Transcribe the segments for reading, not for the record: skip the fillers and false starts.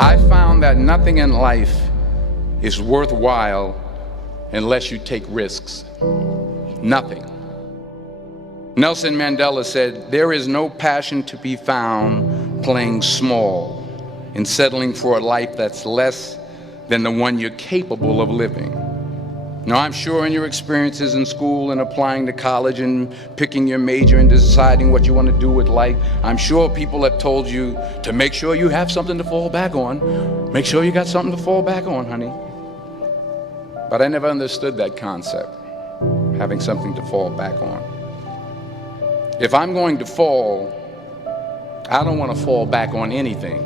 I found that nothing in life is worthwhile unless you take risks. Nothing. Nelson Mandela said, "There is no passion to be found playing small and settling for a life that's less than the one you're capable of living." Now, I'm sure in your experiences in school and applying to college and picking your major and deciding what you want to do with life, I'm sure people have told you to make sure you have something to fall back on. Make sure you got something to fall back on, honey. But I never understood that concept, having something to fall back on. If I'm going to fall, I don't want to fall back on anything.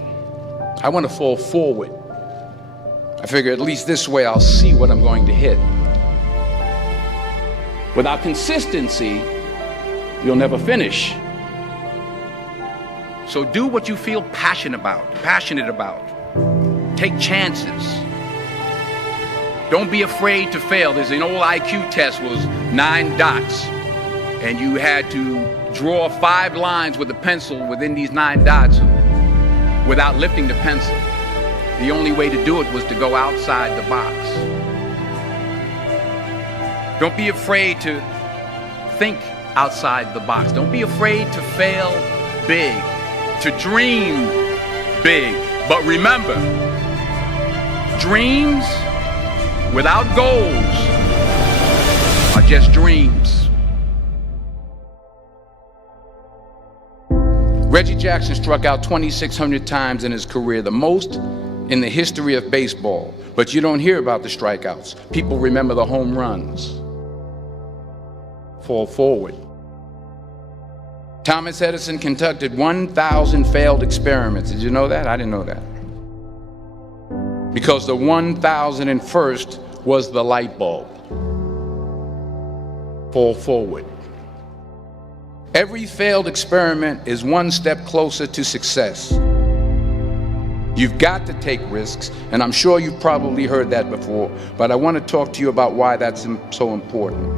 I want to fall forward. I figure at least this way I'll see what I'm going to hit. Without consistency, you'll never finish. So do what you feel passionate about. Take chances. Don't be afraid to fail. There's an old IQ test, was 9 dots, and you had to draw 5 lines with a pencil within these 9 dots without lifting the pencil. The only way to do it was to go outside the box. Don't be afraid to think outside the box. Don't be afraid to fail big, to dream big. But remember, dreams without goals are just dreams. Reggie Jackson struck out 2,600 times in his career, the most in the history of baseball. But you don't hear about the strikeouts. People remember the home runs. Fall forward. Thomas Edison conducted 1,000 failed experiments. Did you know that? I didn't know that. Because the 1,001st was the light bulb. Fall forward. Every failed experiment is one step closer to success. You've got to take risks, and I'm sure you've probably heard that before, but I want to talk to you about why that's so important.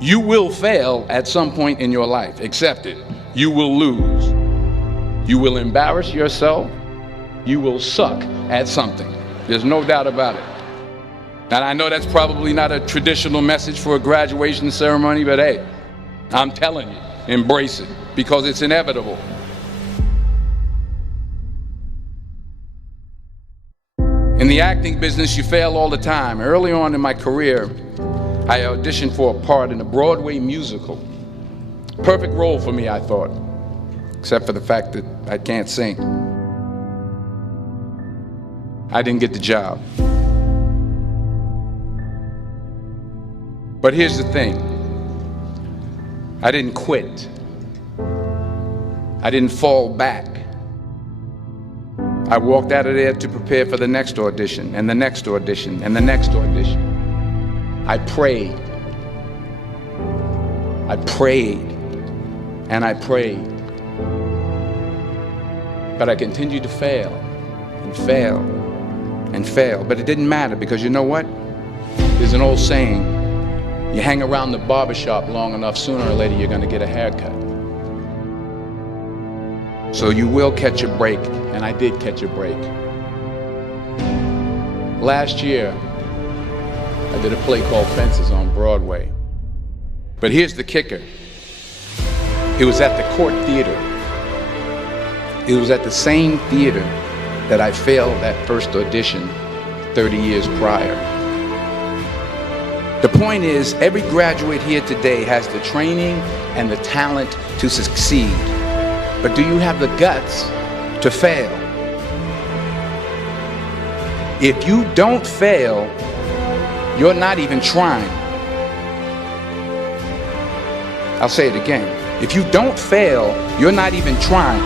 You will fail at some point in your life. Accept it. You will lose. You will embarrass yourself. You will suck at something. There's no doubt about it. And I know that's probably not a traditional message for a graduation ceremony, but hey, I'm telling you, embrace it, because it's inevitable. In the acting business, you fail all the time. Early on in my career, I auditioned for a part in a Broadway musical. Perfect role for me, I thought, except for the fact that I can't sing. I didn't get the job. But here's the thing. I didn't quit. I didn't fall back. I walked out of there to prepare for the next audition, and the next audition, and the next audition. I prayed. I prayed. And I prayed. But I continued to fail and fail and fail. But it didn't matter, because you know what? There's an old saying, you hang around the barbershop long enough, sooner or later you're going to get a haircut. So you will catch a break, and I did catch a break. Last year, I did a play called Fences on Broadway. But here's the kicker. It was at the Court Theater. It was at the same theater that I failed that first audition 30 years prior. The point is, every graduate here today has the training and the talent to succeed. But do you have the guts to fail? If you don't fail, you're not even trying. I'll say it again. If you don't fail, you're not even trying.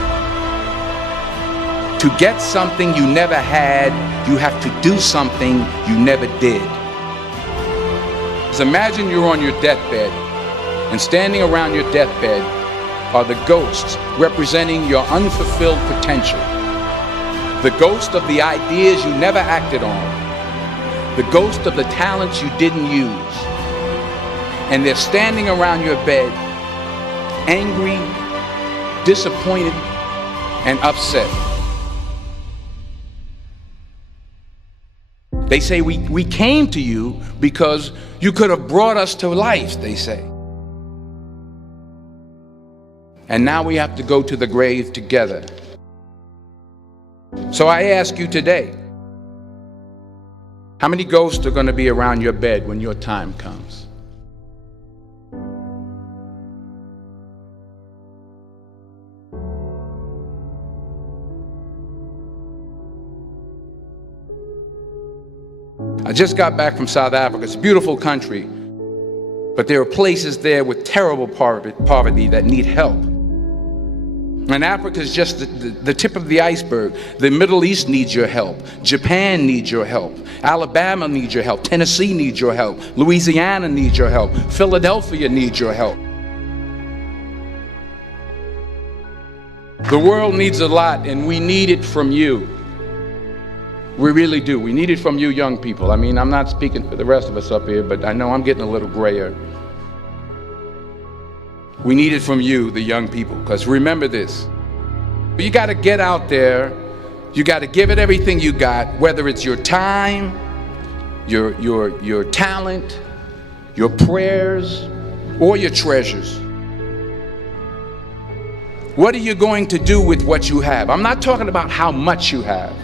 To get something you never had, you have to do something you never did. Just imagine you're on your deathbed, and standing around your deathbed are the ghosts representing your unfulfilled potential. The ghost of the ideas you never acted on. The ghost of the talents you didn't use. And they're standing around your bed, angry, disappointed, and upset. They say we came to you because you could have brought us to life, they say. And now we have to go to the grave together. So I ask you today, how many ghosts are going to be around your bed when your time comes? I just got back from South Africa. It's a beautiful country, but there are places there with terrible poverty that need help. And Africa is just the tip of the iceberg. The Middle East needs your help. Japan needs your help. Alabama needs your help. Tennessee needs your help. Louisiana needs your help. Philadelphia needs your help. The world needs a lot, and we need it from you. We really do. We need it from you young people. I mean, I'm not speaking for the rest of us up here, but I know I'm getting a little grayer. We need it from you, the young people, because remember this. You got to get out there. You got to give it everything you got, whether it's your time, your talent, your prayers, or your treasures. What are you going to do with what you have? I'm not talking about how much you have.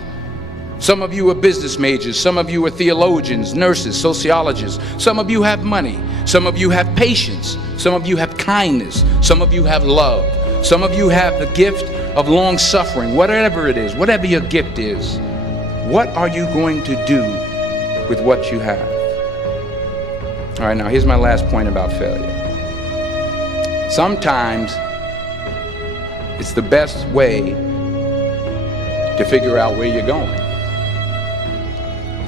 Some of you are business majors, some of you are theologians, nurses, sociologists. Some of you have money, some of you have patience, some of you have kindness, some of you have love, some of you have the gift of long suffering. Whatever it is, whatever your gift is, what are you going to do with what you have? All right, now here's my last point about failure. Sometimes it's the best way to figure out where you're going.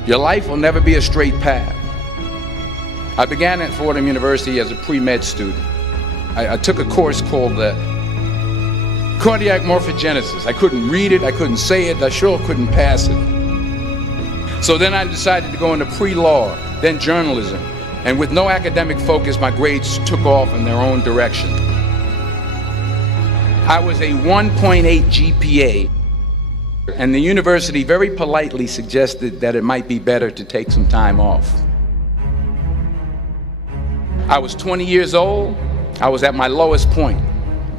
Your life will never be a straight path. I began at Fordham University as a pre-med student. I took a course called cardiac morphogenesis. I couldn't read it, I couldn't say it, I sure couldn't pass it. So then I decided to go into pre-law, then journalism. And with no academic focus, my grades took off in their own direction. I was a 1.8 GPA. And the university very politely suggested that it might be better to take some time off. I was 20 years old. I was at my lowest point.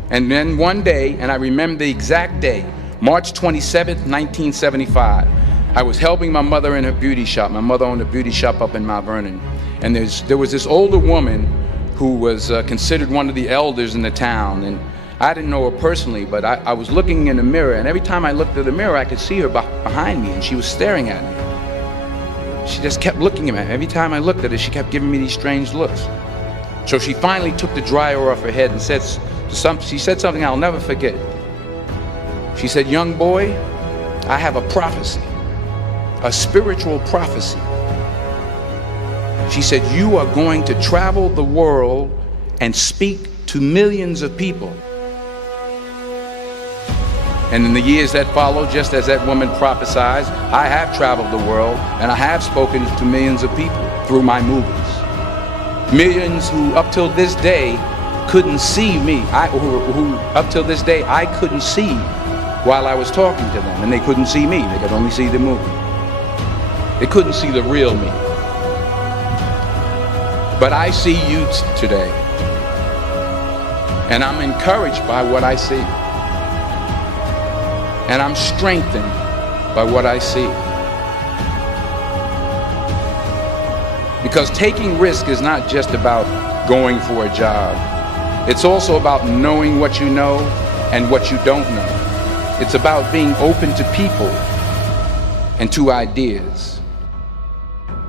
And then one day, and I remember the exact day, March 27th, 1975, I was helping my mother in her beauty shop. My mother owned a beauty shop up in Mount Vernon. And there was this older woman who was considered one of the elders in the town. And I didn't know her personally, but I was looking in the mirror, and every time I looked at the mirror, I could see her behind me, and she was staring at me. She just kept looking at me. Every time I looked at her, she kept giving me these strange looks. So she finally took the dryer off her head and she said something I'll never forget. She said, "Young boy, I have a prophecy, a spiritual prophecy." She said, "You are going to travel the world and speak to millions of people." And in the years that followed, just as that woman prophesied, I have traveled the world and I have spoken to millions of people through my movies. Millions who up till this day couldn't see me, who up till this day I couldn't see while I was talking to them, and they couldn't see me, they could only see the movie. They couldn't see the real me. But I see you today, and I'm encouraged by what I see. And I'm strengthened by what I see. Because taking risk is not just about going for a job. It's also about knowing what you know and what you don't know. It's about being open to people and to ideas.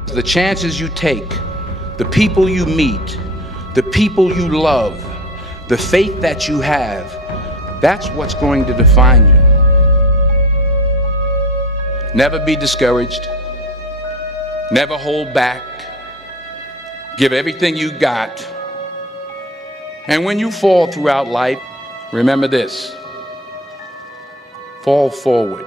The chances you take, the people you meet, the people you love, the faith that you have, that's what's going to define you. Never be discouraged. Never hold back. Give everything you got. And when you fall throughout life, remember this: fall forward.